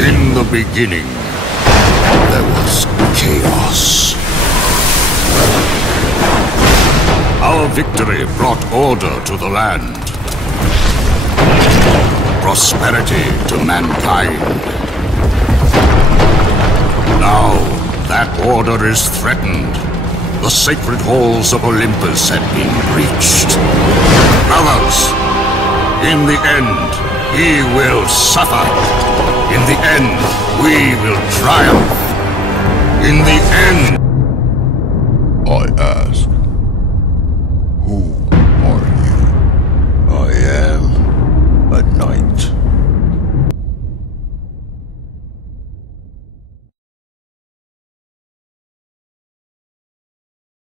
In the beginning, there was chaos. Our victory brought order to the land. Prosperity to mankind. Now, that order is threatened. The sacred halls of Olympus have been breached. Brothers, in the end, he will suffer. In the end, we will triumph. In the end, I ask,